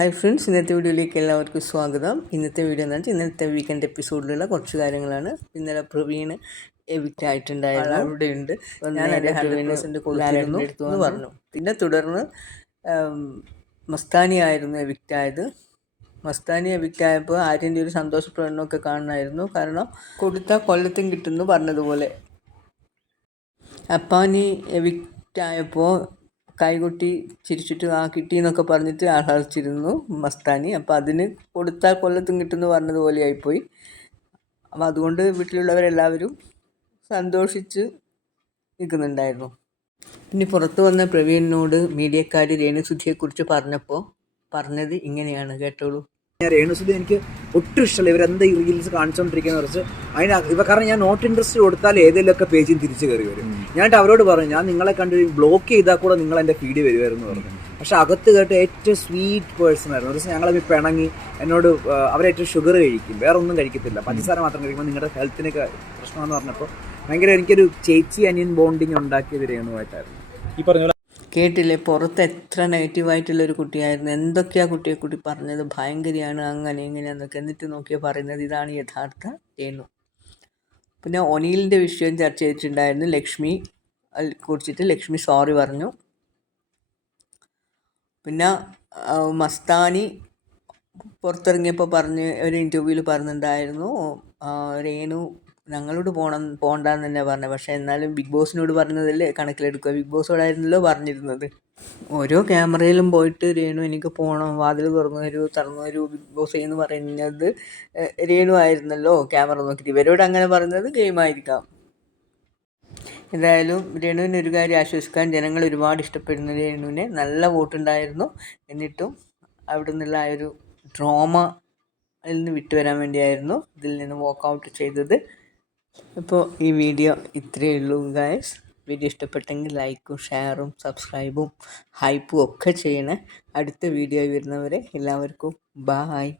Hi friends, ഇന്നത്തെ വീഡിയോയിലേക്ക് എല്ലാവർക്കും സ്വാഗതം. ഇന്നത്തെ വീഡിയോ എന്ന് വെച്ചാൽ ഇന്നത്തെ വീക്കെൻഡ് എപ്പിസോഡിലുള്ള കുറച്ച് കാര്യങ്ങളാണ്. ഇന്നലെ പ്രവീൺ എവിക്റ്റ് ആയിട്ടുണ്ടായിരുന്നു, അവിടെയുണ്ട്. ഞാൻ എൻ്റെ 100% കൊടുത്തിരുന്നു എന്ന് പറഞ്ഞു. പിന്നെ തുടർന്ന് മസ്താനി ആയിരുന്നു എവിക്റ്റ് ആയത്. മസ്താനി എവിക്റ്റ് ആയപ്പോൾ ആര്യൻ്റെ ഒരു സന്തോഷപ്രകടനമൊക്കെ കാണണമായിരുന്നു. കാരണം കൊടുത്താൽ കൊല്ലത്തും കിട്ടുമെന്ന് പറഞ്ഞതുപോലെ. അപ്പാനി എവിക്റ്റ് ആയപ്പോൾ കൈകൊട്ടി ചിരിച്ചിട്ട് കിട്ടിയെന്നൊക്കെ പറഞ്ഞിട്ട് ആഹ്ലാദിച്ചിരുന്നു മസ്താനി. അപ്പോൾ അതിന് കൊടുത്താൽ കൊല്ലത്തും കിട്ടുമെന്ന് പറഞ്ഞതുപോലെ ആയിപ്പോയി. അപ്പോൾ അതുകൊണ്ട് വീട്ടിലുള്ളവരെല്ലാവരും സന്തോഷിച്ച് നിൽക്കുന്നുണ്ടായിരുന്നു. ഇനി പുറത്തു വന്ന പ്രവീണിനോട് മീഡിയക്കാർ രേണുസുധിയെക്കുറിച്ച് പറഞ്ഞത് ഇങ്ങനെയാണ്, കേട്ടോളൂ. രേണുസുധി എനിക്ക് ഒട്ടും ഇഷ്ടമല്ല. ഇവരെന്താ ഈ റീൽസ് കാണിച്ചുകൊണ്ടിരിക്കുന്ന കുറച്ച് കാരണം ഞാൻ നോട്ട് ഇൻട്രസ്റ്റ് കൊടുത്താൽ ഏതെങ്കിലുമൊക്കെ പേജിൽ തിരിച്ചു കയറി വരും. ഞാൻ അവരോട് പറഞ്ഞു, ഞാൻ നിങ്ങളെ കണ്ട് ബ്ലോക്ക് ചെയ്താൽ കൂടെ നിങ്ങൾ എൻ്റെ ഫീഡ് വരുമായിരുന്നു പറഞ്ഞു. പക്ഷെ അകത്ത് കേട്ട് ഏറ്റവും സ്വീറ്റ് പേഴ്സൺ ആയിരുന്നു. ഒരു ദിവസം ഞങ്ങളത് പിണങ്ങി എന്നോട് അവരേറ്റവും ഷുഗർ കഴിക്കും, വേറെ ഒന്നും കഴിക്കത്തില്ല, പഞ്ചസാര മാത്രം കഴിക്കുമ്പോൾ നിങ്ങളുടെ ഹെൽത്തിനൊക്കെ പ്രശ്നമെന്ന് പറഞ്ഞപ്പോൾ ഭയങ്കര എനിക്കൊരു ചേച്ചി അനിയൻ ബോണ്ടിങ് ഉണ്ടാക്കിയത് രേണുവായിട്ടായിരുന്നു. ഈ പറഞ്ഞ കേട്ടില്ലേ, പുറത്ത് എത്ര നെഗറ്റീവായിട്ടുള്ളൊരു കുട്ടിയായിരുന്നു. എന്തൊക്കെയാണ് കുട്ടിയെക്കുട്ടി പറഞ്ഞത്, ഭയങ്കരയാണ് അങ്ങനെ ഇങ്ങനെയാന്നൊക്കെ. എന്നിട്ട് നോക്കിയാൽ പറയുന്നത് ഇതാണ് യഥാർത്ഥ രേണു. പിന്നെ ഒനീലിൻ്റെ വിഷയം ചർച്ച ചെയ്തിട്ടുണ്ടായിരുന്നു. ലക്ഷ്മി കുറിച്ചിട്ട് ലക്ഷ്മി സോറി പറഞ്ഞു. പിന്നെ മസ്താനി പുറത്തിറങ്ങിയപ്പോൾ ഒരു ഇൻ്റർവ്യൂവിൽ പറഞ്ഞിട്ടുണ്ടായിരുന്നു, രേണു ഞങ്ങളോട് പോകണ്ടെന്ന് തന്നെ പറഞ്ഞത്. പക്ഷേ എന്നാലും ബിഗ് ബോസിനോട് പറഞ്ഞതല്ലേ കണക്കിലെടുക്കുക. ബിഗ് ബോസോടായിരുന്നല്ലോ പറഞ്ഞിരുന്നത്. ഓരോ ക്യാമറയിലും പോയിട്ട് രേണു എനിക്ക് പോകണം, വാതിൽ തുറന്നു തരൂ ബിഗ് ബോസ് എന്ന് പറയുന്നത് രേണു ആയിരുന്നല്ലോ ക്യാമറ നോക്കിയിട്ട്. ഇവരോട് അങ്ങനെ പറയുന്നത് ഗെയിമായിരിക്കാം. എന്തായാലും രേണുവിന് ഒരു കാര്യം ആശ്വസിക്കാൻ, ജനങ്ങൾ ഒരുപാട് ഇഷ്ടപ്പെടുന്ന രേണുവിനെ, നല്ല വോട്ടുണ്ടായിരുന്നു. എന്നിട്ടും അവിടെ നിന്നുള്ള ആ ഒരു ഡ്രാമയിൽ നിന്ന് വിട്ടുവരാൻ വേണ്ടിയായിരുന്നു ഇതിൽ നിന്ന് വോക്കൗട്ട് ചെയ്തത്. അപ്പോൾ ഈ വീഡിയോ ഇത്രയേ ഉള്ളൂ ഗൈസ്. വീഡിയോ ഇഷ്ടപ്പെട്ടെങ്കിൽ ലൈക്കും ഷെയറും സബ്സ്ക്രൈബും ഹൈപ്പും ഒക്കെ ചെയ്യണേ. അടുത്ത വീഡിയോ വരുന്നവരെ എല്ലാവർക്കും ബായ്.